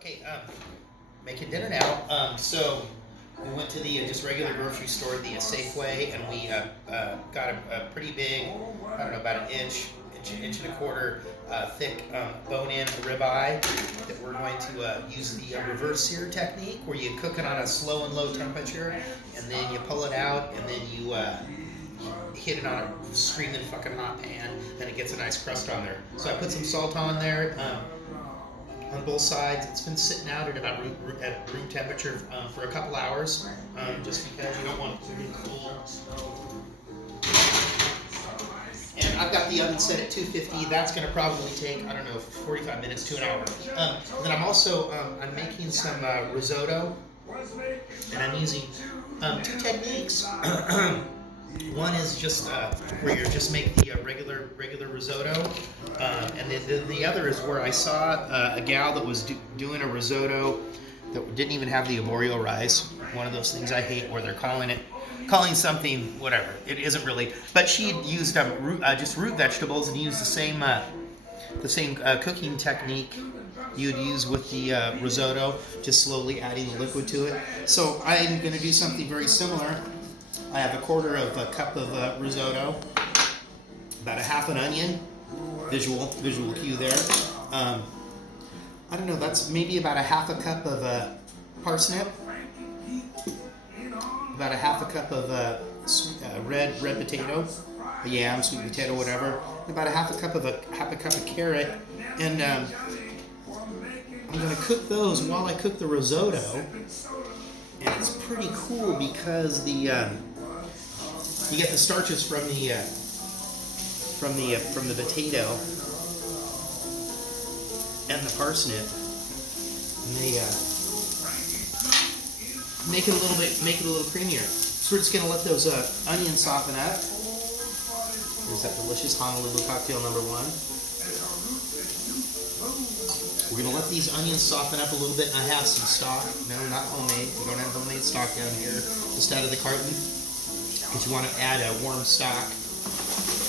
Okay, making dinner now. So we went to the just regular grocery store, the Safeway, and we got a pretty big, I don't know, about an inch and a quarter thick bone-in ribeye that we're going to use the reverse sear technique, where you cook it on a slow and low temperature, and then you pull it out, and then you hit it on a screaming fucking hot pan, and it gets a nice crust on there. So I put some salt on there. On both sides. It's been sitting out at about room temperature for a couple hours, just because you don't want it to get cool. And I've got the oven set at 250. That's going to probably take, I don't know, 45 minutes to an hour. Then I'm also I'm making some risotto, and I'm using two techniques. One is just where you just make the regular risotto, and then the other is where I saw a gal that was doing a risotto that didn't even have the arborio rice. One of those things I hate, where they're calling something whatever it isn't really. But she had used just root vegetables and used the same cooking technique you'd use with the risotto, just slowly adding the liquid to it. So I'm going to do something very similar. I have a quarter of a cup of risotto, about a half an onion, visual cue there. I don't know, that's maybe about a half a cup of parsnip, about a half a cup of red potato, a yam, sweet potato, whatever, about a half a cup of carrot, and I'm going to cook those while I cook the risotto. And it's pretty cool because you get the starches from the potato and the parsnip, and they make it a little creamier. So we're just gonna let those onions soften up. There's that delicious Honolulu cocktail number 1. We're gonna let these onions soften up a little bit, and I have some stock. No, not homemade. We don't have homemade stock down here, just out of the carton. Because you want to add a warm stock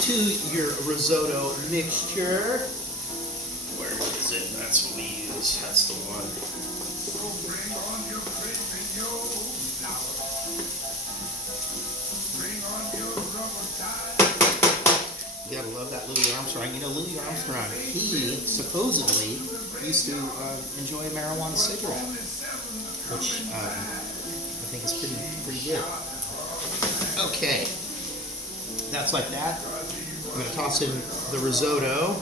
to your risotto mixture. Where is it? That's what we use. That's the one. You gotta love that Louis Armstrong. You know, Louis Armstrong, he supposedly used to enjoy a marijuana cigarette, which I think is pretty good. Okay, that's like that. I'm going to toss in the risotto.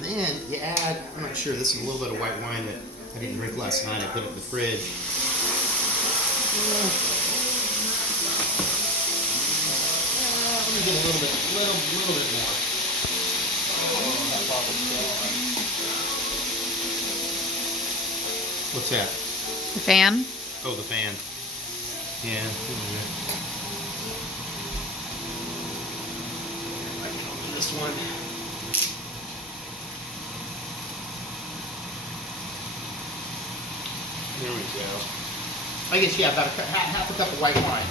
Then you add, I'm not sure, this is a little bit of white wine that I didn't drink last night. I put it in the fridge. Let me get a little bit more. What's that? The fan? Oh, the fan. Yeah. I can open this one. There we go. I guess, yeah, about half a cup of white wine.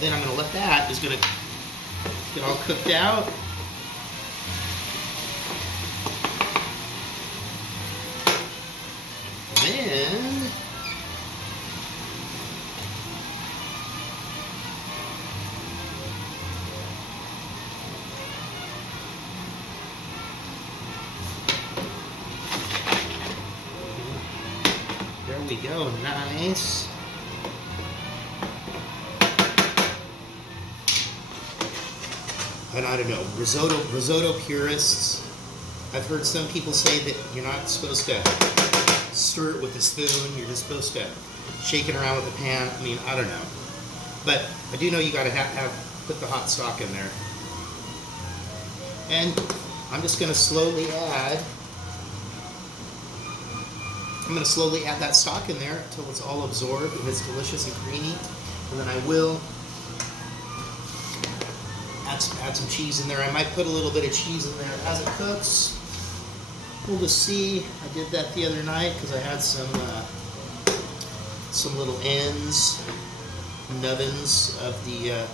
Then I'm going to let that, is going to get all cooked out. Then there we go, nice. And I don't know, risotto purists, I've heard some people say that you're not supposed to stir it with a spoon, you're just supposed to shake it around with a pan. I mean, I don't know. But I do know you gotta put the hot stock in there. And I'm just gonna slowly add that stock in there until it's all absorbed and it's delicious and creamy. And then I will add some cheese in there. I might put a little bit of cheese in there as it cooks. We'll just see. I did that the other night because I had some some little ends, nubbins of the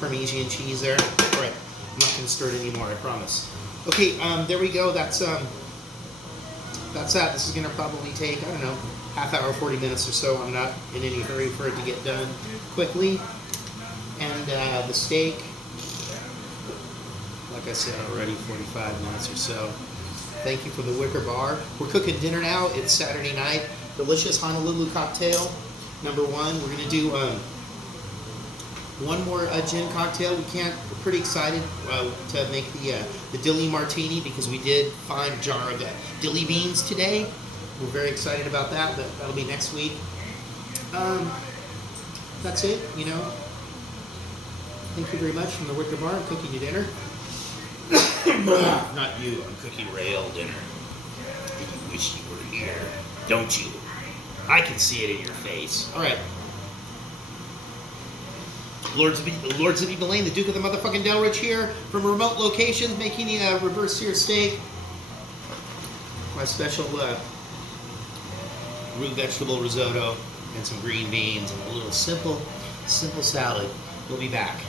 Parmesan cheese there. All right, I'm not going to stir it anymore, I promise. Okay, there we go. That's that. This is going to probably take, I don't know, half hour, 40 minutes or so. I'm not in any hurry for it to get done quickly. And the steak, like I said already, 45 minutes or so. Thank you for the Wicker Bar. We're cooking dinner now. It's Saturday night. Delicious Honolulu cocktail, #1. We're going to do one more gin cocktail. We're pretty excited to make the dilly martini because we did find a jar of dilly beans today. We're very excited about that, but that'll be next week. That's it, you know. Thank you very much from the Wicker Bar. I'm cooking you dinner. Not you, I'm cooking Rael dinner. You wish you were here, don't you? I can see it in your face. All right. Lords of Evil Lane, the Duke of the motherfucking Delridge here from remote locations making a reverse sear steak. My special root vegetable risotto and some green beans and a little simple salad. We'll be back.